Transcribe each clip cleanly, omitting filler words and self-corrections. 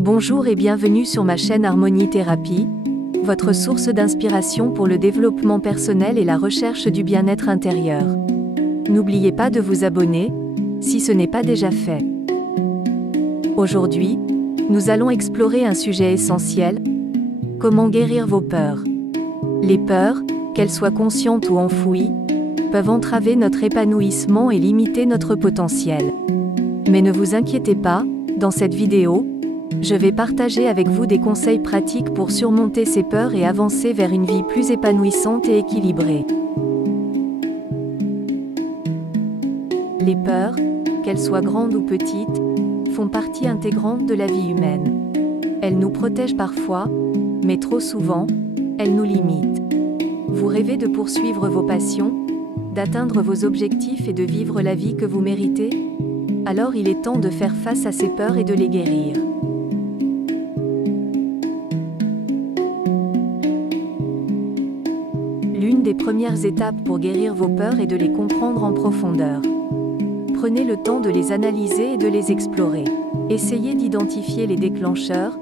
Bonjour et bienvenue sur ma chaîne Harmonie Thérapie, votre source d'inspiration pour le développement personnel et la recherche du bien-être intérieur. N'oubliez pas de vous abonner, si ce n'est pas déjà fait. Aujourd'hui, nous allons explorer un sujet essentiel: comment guérir vos peurs. Les peurs, qu'elles soient conscientes ou enfouies, peuvent entraver notre épanouissement et limiter notre potentiel. Mais ne vous inquiétez pas, dans cette vidéo, je vais partager avec vous des conseils pratiques pour surmonter ces peurs et avancer vers une vie plus épanouissante et équilibrée. Les peurs, qu'elles soient grandes ou petites, font partie intégrante de la vie humaine. Elles nous protègent parfois, mais trop souvent, elles nous limitent. Vous rêvez de poursuivre vos passions, d'atteindre vos objectifs et de vivre la vie que vous méritez? Alors il est temps de faire face à ces peurs et de les guérir. L'une des premières étapes pour guérir vos peurs est de les comprendre en profondeur. Prenez le temps de les analyser et de les explorer. Essayez d'identifier les déclencheurs,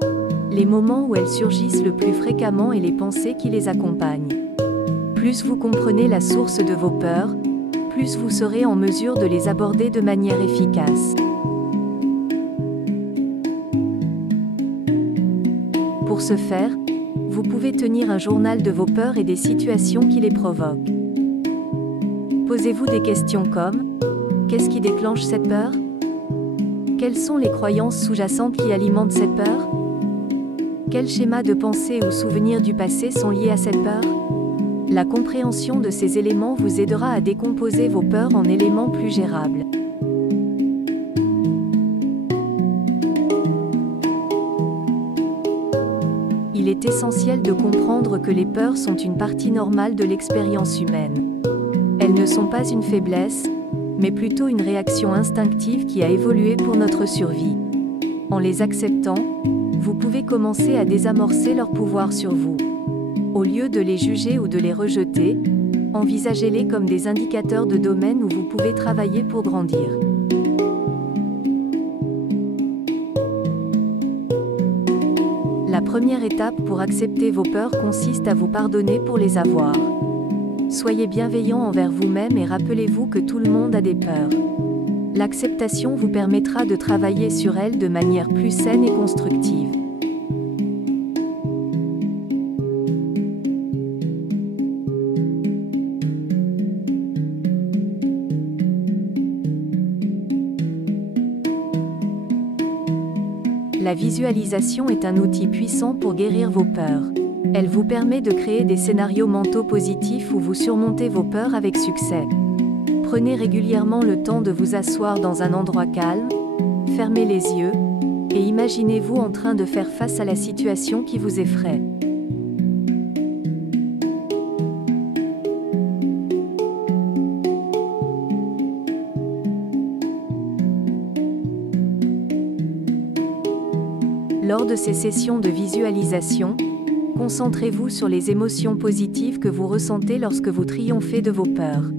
les moments où elles surgissent le plus fréquemment et les pensées qui les accompagnent. Plus vous comprenez la source de vos peurs, plus vous serez en mesure de les aborder de manière efficace. Pour ce faire, vous pouvez tenir un journal de vos peurs et des situations qui les provoquent. Posez-vous des questions comme: qu'est-ce qui déclenche cette peur? Quelles sont les croyances sous-jacentes qui alimentent cette peur? Quels schémas de pensée ou souvenirs du passé sont liés à cette peur? La compréhension de ces éléments vous aidera à décomposer vos peurs en éléments plus gérables. Il est essentiel de comprendre que les peurs sont une partie normale de l'expérience humaine. Elles ne sont pas une faiblesse, mais plutôt une réaction instinctive qui a évolué pour notre survie. En les acceptant, vous pouvez commencer à désamorcer leur pouvoir sur vous. Au lieu de les juger ou de les rejeter, envisagez-les comme des indicateurs de domaines où vous pouvez travailler pour grandir. La première étape pour accepter vos peurs consiste à vous pardonner pour les avoir. Soyez bienveillant envers vous-même et rappelez-vous que tout le monde a des peurs. L'acceptation vous permettra de travailler sur elles de manière plus saine et constructive. La visualisation est un outil puissant pour guérir vos peurs. Elle vous permet de créer des scénarios mentaux positifs où vous surmontez vos peurs avec succès. Prenez régulièrement le temps de vous asseoir dans un endroit calme, fermez les yeux, et imaginez-vous en train de faire face à la situation qui vous effraie. Lors de ces sessions de visualisation, concentrez-vous sur les émotions positives que vous ressentez lorsque vous triomphez de vos peurs.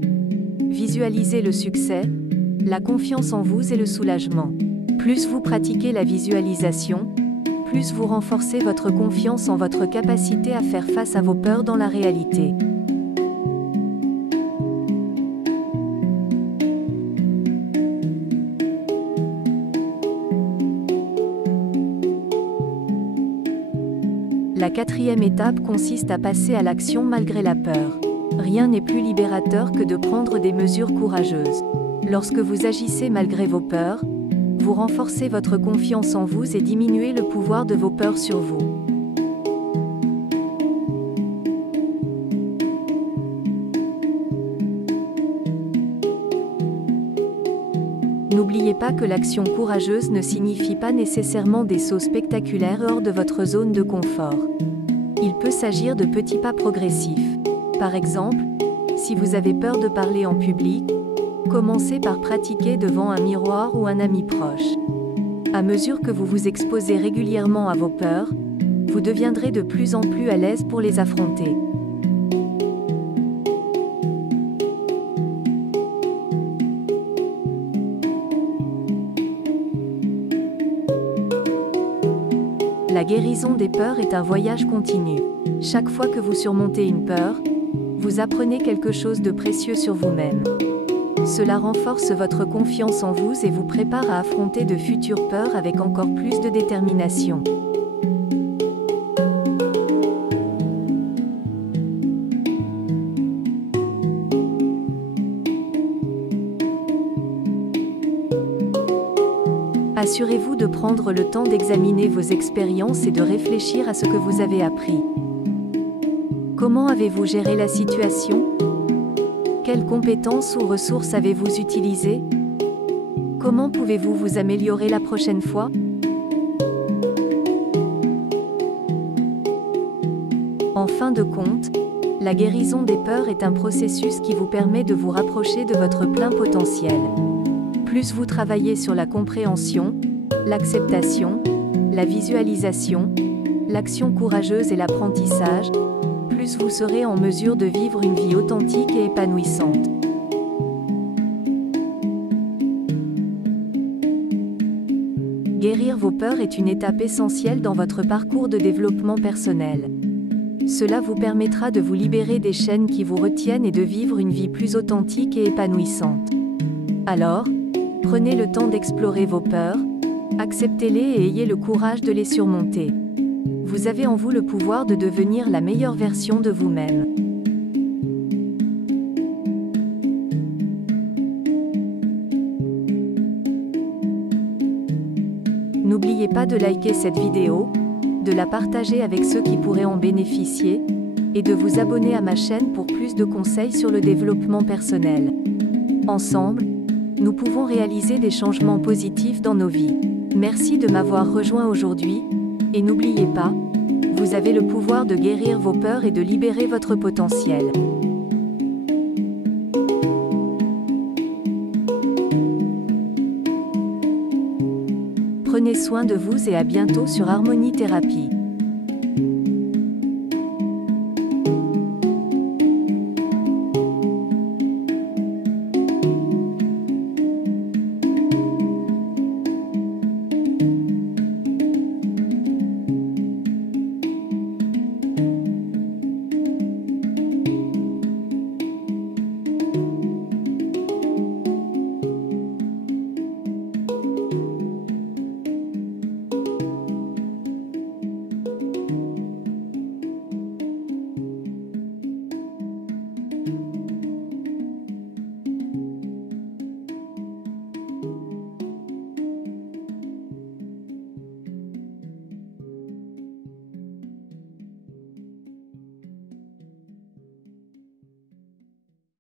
Visualisez le succès, la confiance en vous et le soulagement. Plus vous pratiquez la visualisation, plus vous renforcez votre confiance en votre capacité à faire face à vos peurs dans la réalité. La quatrième étape consiste à passer à l'action malgré la peur. Rien n'est plus libérateur que de prendre des mesures courageuses. Lorsque vous agissez malgré vos peurs, vous renforcez votre confiance en vous et diminuez le pouvoir de vos peurs sur vous. N'oubliez pas que l'action courageuse ne signifie pas nécessairement des sauts spectaculaires hors de votre zone de confort. Il peut s'agir de petits pas progressifs. Par exemple, si vous avez peur de parler en public, commencez par pratiquer devant un miroir ou un ami proche. À mesure que vous vous exposez régulièrement à vos peurs, vous deviendrez de plus en plus à l'aise pour les affronter. La guérison des peurs est un voyage continu. Chaque fois que vous surmontez une peur, vous apprenez quelque chose de précieux sur vous-même. Cela renforce votre confiance en vous et vous prépare à affronter de futures peurs avec encore plus de détermination. Assurez-vous de prendre le temps d'examiner vos expériences et de réfléchir à ce que vous avez appris. Comment avez-vous géré la situation? Quelles compétences ou ressources avez-vous utilisées? Comment pouvez-vous vous améliorer la prochaine fois? En fin de compte, la guérison des peurs est un processus qui vous permet de vous rapprocher de votre plein potentiel. Plus vous travaillez sur la compréhension, l'acceptation, la visualisation, l'action courageuse et l'apprentissage, plus vous serez en mesure de vivre une vie authentique et épanouissante. Guérir vos peurs est une étape essentielle dans votre parcours de développement personnel. Cela vous permettra de vous libérer des chaînes qui vous retiennent et de vivre une vie plus authentique et épanouissante. Alors, prenez le temps d'explorer vos peurs, acceptez-les et ayez le courage de les surmonter. Vous avez en vous le pouvoir de devenir la meilleure version de vous-même. N'oubliez pas de liker cette vidéo, de la partager avec ceux qui pourraient en bénéficier, et de vous abonner à ma chaîne pour plus de conseils sur le développement personnel. Ensemble, nous pouvons réaliser des changements positifs dans nos vies. Merci de m'avoir rejoint aujourd'hui, et n'oubliez pas, vous avez le pouvoir de guérir vos peurs et de libérer votre potentiel. Prenez soin de vous et à bientôt sur Harmonie Thérapie.